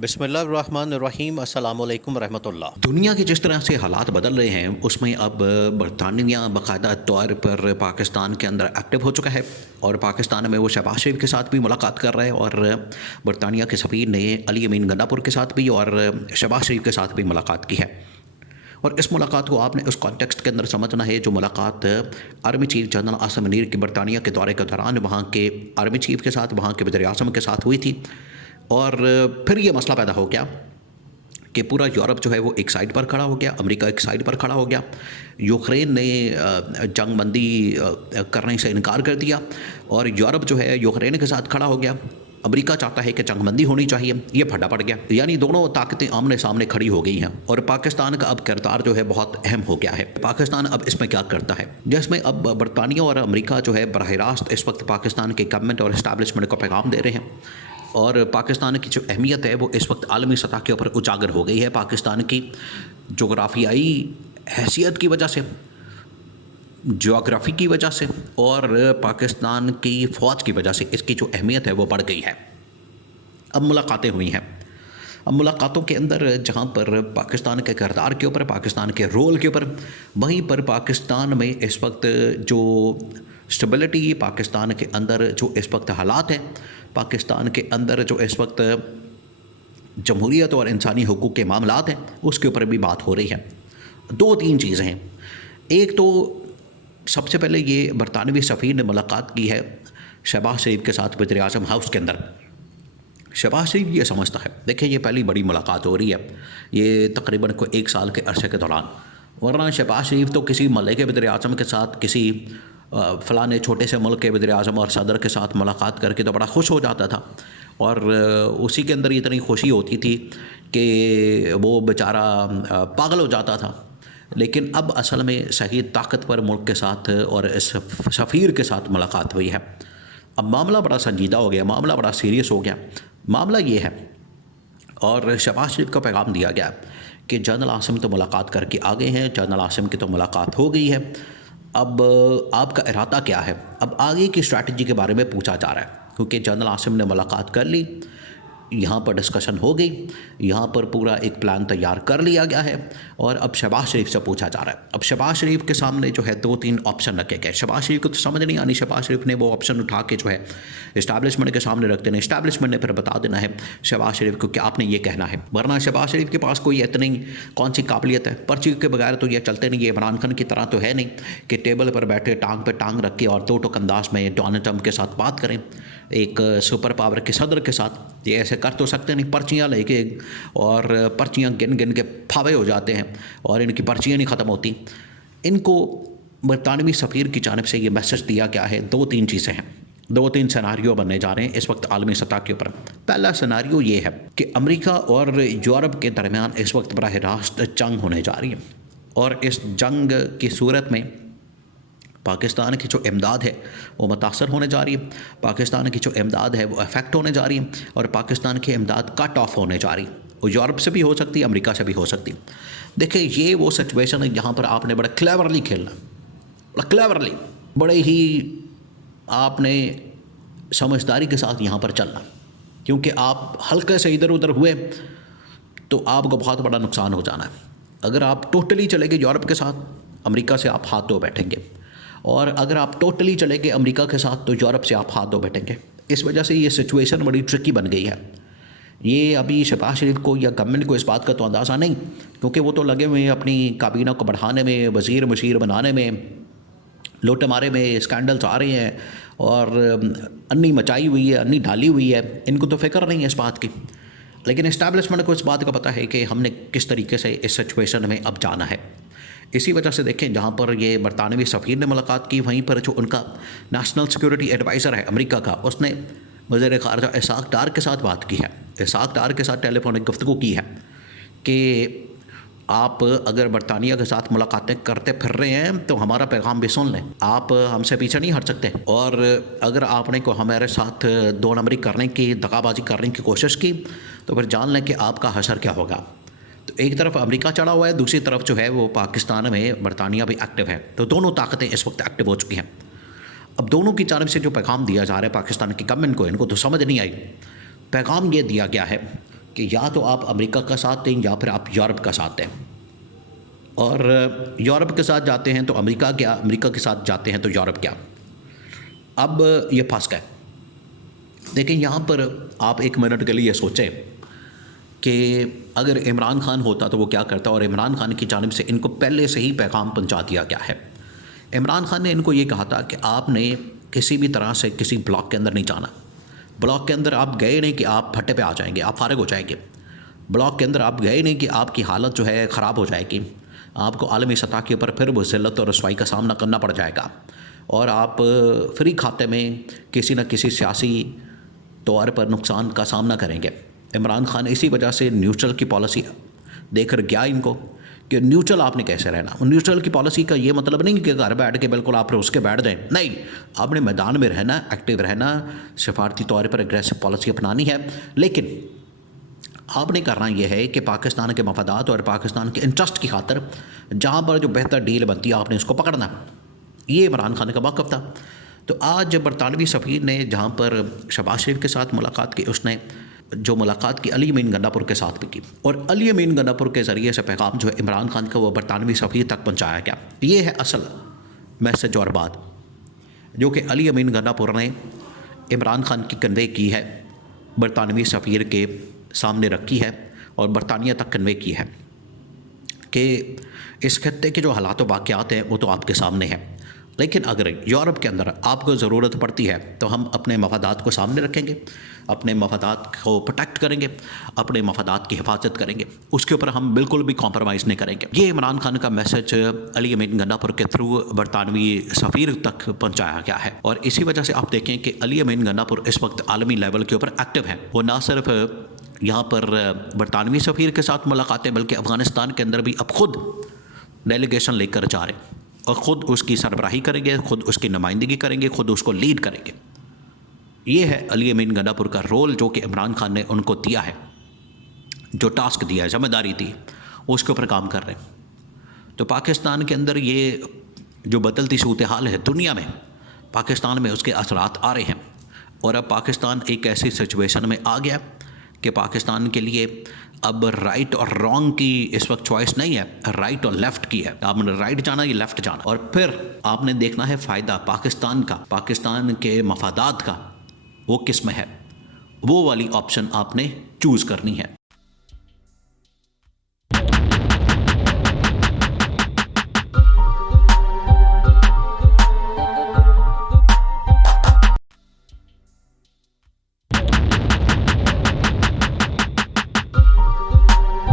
बिस्मिल्लाहिर्रहमानिर्रहीम अस्सलामुअलैकुम रहमतुल्लाह। दुनिया के जिस तरह से हालात बदल रहे हैं उसमें अब बरतानिया बाकायदा तौर पर पाकिस्तान के अंदर एक्टिव हो चुका है और पाकिस्तान में वो शहबाज शरीफ के साथ भी मुलाकात कर रहा है और बरतानिया के सफ़ीर ने अली अमीन गंडापुर के साथ भी और शहबाज शरीफ के साथ भी मुलाकात की है। और इस मुलाकात को आपने उस कॉन्टेक्स्ट के अंदर समझना है जो मुलाकात army chief general Asim Munir की बरतानिया के दौरे के दौरान वहाँ के आर्मी चीफ के साथ, वहाँ के वज़ीर-ए-आज़म के साथ हुई थी। और फिर ये मसला पैदा हो गया कि पूरा यूरोप जो है वो एक साइड पर खड़ा हो गया, अमेरिका एक साइड पर खड़ा हो गया। यूक्रेन ने जंग बंदी करने से इनकार कर दिया और यूरोप जो है यूक्रेन के साथ खड़ा हो गया। अमेरिका चाहता है कि जंगबंदी होनी चाहिए, ये फटा पड़ गया। यानी दोनों ताकतें आमने सामने खड़ी हो गई हैं और पाकिस्तान का अब किरदार जो है बहुत अहम हो गया है। पाकिस्तान अब इसमें क्या करता है, जिसमें अब बरतानिया और अमेरिका जो है बराह रास्त इस वक्त पाकिस्तान के गवर्नमेंट और इस्टेब्लिशमेंट को पैगाम दे रहे हैं। और पाकिस्तान की जो अहमियत है वो इस वक्त आलमी सतह के ऊपर उजागर हो गई है। पाकिस्तान की जोग्राफियाई हैसियत की वजह से, जोग्राफ़ी की वजह से और पाकिस्तान की फ़ौज की वजह से इसकी जो अहमियत है वो बढ़ गई है। अब मुलाकातें हुई हैं। अब मुलाकातों के अंदर जहाँ पर पाकिस्तान के किरदार के ऊपर, पाकिस्तान के रोल के ऊपर, वहीं पर पाकिस्तान में इस वक्त जो स्टेबिलिटी, पाकिस्तान के अंदर जो इस वक्त हालात हैं, पाकिस्तान के अंदर जो इस वक्त जमहूरियत और इंसानी हुकूक़ के मामलात हैं, उसके ऊपर भी बात हो रही है। दो तीन चीज़ें हैं। एक तो सबसे पहले ये बरतानवी सफ़ीर ने मुलाकात की है शहबाज शरीफ के साथ वज़ीर-ए-आज़म हाउस के अंदर। शहबाज शरीफ ये समझता है, देखिए ये पहली बड़ी मुलाकात हो रही है ये तकरीबन को 1 साल के अरसे के दौरान, वरना शहबाज शरीफ तो किसी मल्ले के वज़ीर-ए-आज़म के साथ, किसी फ़लाने छोटे से मुल्क के वज़ीर-ए-आज़म और सदर के साथ मुलाकात करके तो बड़ा खुश हो जाता था और उसी के अंदर इतनी खुशी होती थी कि वो बेचारा पागल हो जाता था। लेकिन अब असल में सही ताकतवर मुल्क के साथ और इस सफ़ीर के साथ मुलाकात हुई है। अब मामला बड़ा संजीदा हो गया, मामला बड़ा सीरियस हो गया। मामला ये है और शहबाज शरीफ का पैगाम दिया गया कि जनरल आसिम तो मुलाकात करके आ गए हैं, जनरल आसिम की तो मुलाकात हो गई है, अब आपका इरादा क्या है। अब आगे की स्ट्रैटेजी के बारे में पूछा जा रहा है क्योंकि जनरल आसिम ने मुलाकात कर ली, यहाँ पर डिस्कशन हो गई, यहाँ पर पूरा एक प्लान तैयार कर लिया गया है और अब शहबाज शरीफ से पूछा जा रहा है। अब शहबाज शरीफ के सामने जो है 2-3 ऑप्शन रखे गए। शहबाज शरीफ को तो समझ नहीं आनी, शहबाज शरीफ ने वो ऑप्शन उठा के जो है इस्टेब्लिशमेंट के सामने रख देना। इस्टेब्लिशमेंट ने फिर बता देना है शहबाज शरीफ को कि आपने ये कहना है, वरना शहबाज शरीफ के पास कोई इतनी कौन सी काबिलियत है, पर्ची के बगैर तो ये चलते नहीं। ये इमरान खान की तरह तो है नहीं कि टेबल पर बैठे टांग पे टांग रख के और दो टोक अंदाज में डोनाल्ड ट्रंप के साथ बात करें, एक सुपर पावर के सदर के साथ। ये ऐसे कर तो सकते नहीं, पर्चियाँ लेके और पर्चियाँ गिन गिन के फावे हो जाते हैं और इनकी पर्चियाँ नहीं ख़त्म होती। इनको बरतानवी सफ़ीर की जानिब से ये मैसेज दिया गया है। 2-3 चीज़ें हैं, 2-3 सिनारियो बनने जा रहे हैं इस वक्त आलमी सतह के ऊपर। पहला सिनारियो ये है कि अमेरिका और यूरोप के दरमियान इस वक्त बराह रास्त जंग होने जा रही है और इस जंग की सूरत में पाकिस्तान की जो इमदाद है वो मुतासर होने जा रही है, पाकिस्तान की जो इमदाद है वो अफेक्ट होने जा रही है और पाकिस्तान की इमदाद कट ऑफ होने जा रही है। वो यूरोप से भी हो सकती है, अमेरिका से भी हो सकती है। देखिए ये वो सिचुएशन है जहाँ पर आपने बड़ा क्लेवरली खेलना, बड़ा क्लेवरली, बड़े ही आपने समझदारी के साथ यहाँ पर चलना, क्योंकि आप हल्के से इधर उधर हुए तो आपको बहुत बड़ा नुकसान हो जाना है। अगर आप टोटली चले गए यूरोप के साथ, अमेरिका से आप हाथ धो बैठेंगे, और अगर आप टोटली चले गए अमेरिका के साथ तो यूरोप से आप हाथ धो बैठेंगे। इस वजह से ये सिचुएशन बड़ी ट्रिकी बन गई है। ये अभी शहबाज शरीफ को या गवर्नमेंट को इस बात का तो अंदाज़ा नहीं, क्योंकि वो तो लगे हुए हैं अपनी काबीना को बढ़ाने में, वज़ीर मशीर बनाने में, लोटे मारे में स्कैंडल्स आ रहे हैं और अन्नी मचाई हुई है, अन्नी डाली हुई है। इनको तो फ़िक्र नहीं है इस बात की, लेकिन इस्टेब्लिशमेंट को इस बात का पता है कि हमने किस तरीके से इस सिचुएशन में अब जाना है। इसी वजह से देखें जहाँ पर ये बरतानवी सफ़ीर ने मुलाकात की, वहीं पर जो उनका नेशनल सिक्योरिटी एडवाइज़र है अमेरिका का, उसने वज़ीर ख़ारजा इसाक डार के साथ बात की है, इसाक डार के साथ टेलीफोनिक गुफ्तगू की है कि आप अगर बरतानिया के साथ मुलाकातें करते फिर रहे हैं तो हमारा पैगाम भी सुन लें, आप हमसे पीछे नहीं हट सकते और अगर आपने को हमारे साथ दो नंबरी करने की, दगाबाजी करने की कोशिश की तो फिर जान लें कि आपका हशर क्या होगा। तो एक तरफ अमेरिका चढ़ा हुआ है, दूसरी तरफ जो है वो पाकिस्तान में बरतानिया भी एक्टिव है, तो दोनों ताकतें इस वक्त एक्टिव हो चुकी हैं। अब दोनों की जानब से जो पैगाम दिया जा रहा है पाकिस्तान की गवर्नमेंट को, इनको तो समझ नहीं आई। पैगाम ये दिया गया है कि या तो आप अमेरिका का साथ दें या फिर आप यूरोप का साथ दें। और यूरोप के साथ जाते हैं तो अमेरिका क्या, अमेरिका के साथ जाते हैं तो यूरोप क्या। अब ये फंस गए। देखिए यहाँ पर आप एक मिनट के लिए ये सोचें कि अगर इमरान खान होता तो वो क्या करता, और इमरान खान की जानिब से इनको पहले से ही पैगाम पहुंचा दिया गया है। इमरान खान ने इनको ये कहा था कि आपने किसी भी तरह से किसी ब्लॉक के अंदर नहीं जाना। ब्लॉक के अंदर आप गए नहीं कि आप फट्टे पे आ जाएंगे, आप फारिग हो जाएंगे। ब्लॉक के अंदर आप गए नहीं कि आपकी हालत जो है ख़राब हो जाएगी, आपको आलमी सतह के ऊपर फिर वो ज़िल्लत और रसवाई का सामना करना पड़ जाएगा, और आप फ्री खाते में किसी न किसी सियासी तौर पर नुकसान का सामना करेंगे। इमरान खान इसी वजह से न्यूट्रल की पॉलिसी देकर गया इनको कि न्यूट्रल आपने कैसे रहना। न्यूट्रल की पॉलिसी का ये मतलब नहीं कि घर बैठ के बिल्कुल आप रुस के बैठ जाएं, नहीं, आपने मैदान में रहना, एक्टिव रहना, सिफारती तौर पर एग्रेसिव पॉलिसी अपनानी है। लेकिन आपने करना यह है कि पाकिस्तान के मफादात और पाकिस्तान के इंटरेस्ट की खातर जहाँ पर जो बेहतर डील बनती है आपने उसको पकड़ना। ये इमरान खान का मौक़िफ़ था। तो आज बरतानवी सफ़ीर ने जहाँ पर शहबाज शरीफ के साथ मुलाकात की, उसने जो मुलाकात की अली अमीन गंडापुर के साथ भी की, और अली अमीन गंडापुर के ज़रिए से पैगाम जो है इमरान खान का वो बरतानवी सफ़ीर तक पहुँचाया गया। ये है असल मैसेज और बात जो कि अली अमीन गंडापुर ने इमरान खान की कन्वे की है, बरतानवी सफ़ीर के सामने रखी है और बरतानिया तक कन्वे की है कि इस खत्ते के जो हालात वाक़यात हैं वो तो आपके सामने हैं, लेकिन अगर यूरोप के अंदर आपको ज़रूरत पड़ती है तो हम अपने मफादात को सामने रखेंगे, अपने मफादात को प्रोटेक्ट करेंगे, अपने मफादात की हिफाजत करेंगे, उसके ऊपर हम बिल्कुल भी कॉम्प्रोमाइज़ नहीं करेंगे। ये इमरान खान का मैसेज अली अमीन गंडापुर के थ्रू बरतानवी सफ़ीर तक पहुँचाया गया है। और इसी वजह से आप देखें कि अली अमीन गंडापुर इस वक्त आलमी लेवल के ऊपर एक्टिव है। वो ना सिर्फ यहाँ पर बरतानवी सफ़ीर के साथ मुलाकातें, बल्कि अफ़गानिस्तान के अंदर भी अब ख़ुद डेलीगेशन लेकर जा रहे हैं और ख़ुद उसकी सरबराही करेंगे, ख़ुद उसकी नुमाइंदगी करेंगे, ख़ुद उसको लीड करेंगे। ये है अली अमीन गंडापुर का रोल जो कि इमरान खान ने उनको दिया है, जो टास्क दिया है, ज़िम्मेदारी दी, उसके ऊपर काम कर रहे हैं। तो पाकिस्तान के अंदर ये जो बदलती सूरत हाल है दुनिया में, पाकिस्तान में उसके असरात आ रहे हैं। और अब पाकिस्तान एक ऐसी सिचुएशन में आ गया कि पाकिस्तान के लिए अब राइट और रॉन्ग की इस वक्त चॉइस नहीं है, राइट और लेफ़्ट की है। आपने राइट जाना या लेफ़्ट जाना, और फिर आपने देखना है फ़ायदा पाकिस्तान का, पाकिस्तान के मफादात का वो किस में है, वो वाली ऑप्शन आपने चूज़ करनी है।